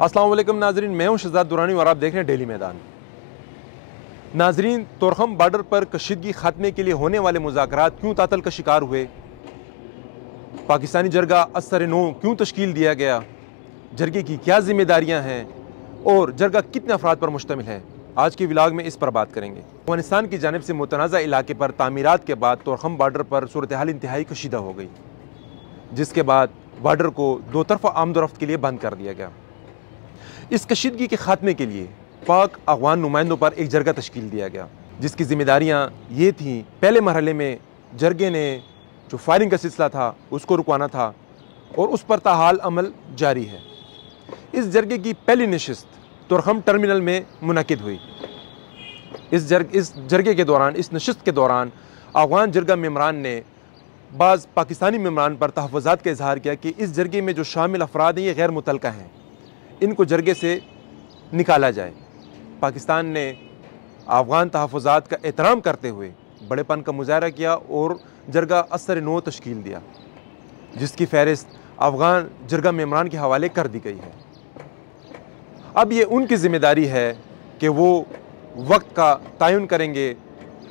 अस्सलाम वालेकुम नाजरीन, मैं हूं शहजाद दुरानी और आप देख रहे हैं डेली मैदान। नाजरीन, तोरखम बॉर्डर पर कशीदगी खात्मे के लिए होने वाले मुज़ाकरात क्यों तातल का शिकार हुए? पाकिस्तानी जरगा असर नो क्यों तश्कील दिया गया? जरगे की क्या जिम्मेदारियां हैं और जरगा कितने अफराद पर मुश्तमिल है? आज के व्लॉग में इस पर बात करेंगे। अफगानिस्तान की जानिब से मुतनाज़ा इलाके पर तामीरात के बाद तोरखम बॉर्डर पर सूरत हाल इंतहाई कशीदा हो गई, जिसके बाद बॉर्डर को दो तरफा आमदोरफ्त के लिए बंद कर दिया गया। इस कशीदगी के खात्मे के लिए पाक अफगान नुमाइंदों पर एक जरगा तश्कील दिया गया, जिसकी जिम्मेदारियां ये थीं। पहले मरहले में जरगे ने जो फायरिंग का सिलसिला था उसको रुकवाना था और उस पर ताहाल अमल जारी है। इस जरगे की पहली नशिस्त तोरखम टर्मिनल में मुनक़िद हुई। इस जरगे के दौरान, इस नशिस्त के दौरान अफगान जरगा मेम्बरान ने बाज़ पाकिस्तानी मेम्बरान पर तहफ़्फ़ुज़ात का इजहार किया कि इस जरगे में जो शामिल अफराद हैं ये गैर मुतलका हैं, इनको जरगे से निकाला जाए। पाकिस्तान ने अफगान तहफ़्फ़ुज़ात का एहतराम करते हुए बड़ेपन का मुज़ाहरा किया और जरगा असर नो तश्कील दिया, जिसकी फ़हरिस्त अफगान जरगा मेम्बरान के हवाले कर दी गई है। अब ये उनकी ज़िम्मेदारी है कि वो वक्त का तयन करेंगे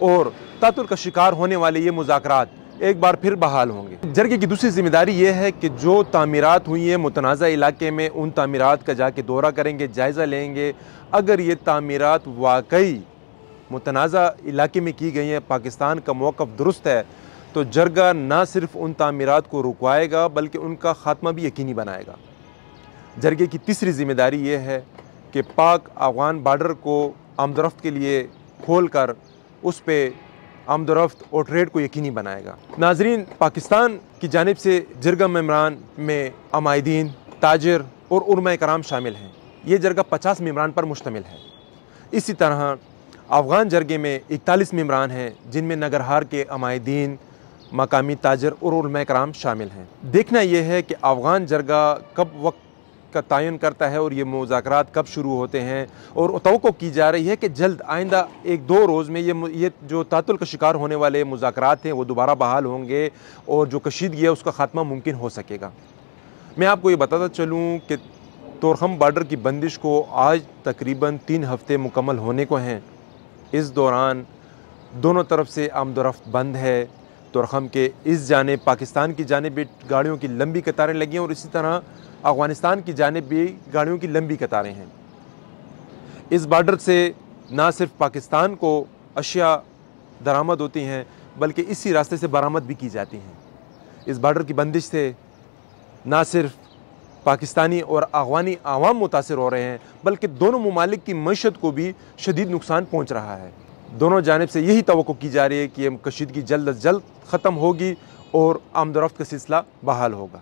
और तातुल का शिकार होने वाले ये मुज़ाकरात एक बार फिर बहाल होंगे। जरगे की दूसरी जिम्मेदारी ये है कि जो तामीरात हुई हैं मुतनाज़ा इलाके में, उन तामीरात का जाके दौरा करेंगे, जायज़ा लेंगे। अगर ये तामीरात वाकई मुतनाज़ा इलाके में की गई हैं, पाकिस्तान का मौक़िफ़ दुरुस्त है, तो जरगा ना सिर्फ उन तामीरात को रुकवाएगा बल्कि उनका ख़ात्मा भी यकीनी बनाएगा। जरगे की तीसरी जिम्मेदारी ये है कि पाक अफगान बॉर्डर को आमदोरफ्त के लिए खोल कर उस पर आमदोरफ्त और ट्रेड को यकीनी बनाएगा। नाजरीन, पाकिस्तान की जानिब से जरगा मेम्बरान में अमायदीन, ताजिर और उलमा कराम शामिल हैं। ये जरगा 50 मेम्बरान पर मुश्तमिल है। इसी तरह अफगान जरगे में 41 मेम्बरान हैं, जिनमें नगरहार के अमायदीन, मकामी ताजिर और उलमा कराम शामिल हैं। देखना यह है कि अफगान जरगा कब वक्त का तयन करता है और ये मुज़ाकरात कब शुरू होते हैं। और तवक्को की जा रही है कि जल्द आइंदा 1-2 रोज़ में ये जो तातुल का शिकार होने वाले मुज़ाकरात हैं वो दोबारा बहाल होंगे और जो कशीदगी है उसका ख़ात्मा मुमकिन हो सकेगा। मैं आपको ये बताता चलूँ कि तोरखम बॉर्डर की बंदिश को आज तकरीबन 3 हफ़्ते मुकम्मल होने को हैं। इस दौरान दोनों तरफ से आमदोरफ्त बंद है। तोरखम के इस जानिब पाकिस्तान की जानिब भी गाड़ियों की लंबी कतारें लगी हैं और इसी तरह अफ़गानिस्तान की जानिब भी गाड़ियों की लंबी कतारें हैं। इस बॉर्डर से ना सिर्फ पाकिस्तान को अशिया दरामद होती हैं बल्कि इसी रास्ते से बरामद भी की जाती हैं। इस बॉर्डर की बंदिश से ना सिर्फ पाकिस्तानी और अफ़गानी आवाम मुतासिर हो रहे हैं बल्कि दोनों ममालिक की मईशत को भी शदीद नुकसान पहुँच रहा है। दोनों जानिब से यही तवक्को की जा रही है कि ये कशीदगी जल्द अज जल्द ख़त्म होगी और आमदोरफ्त का सिलसिला बहाल होगा।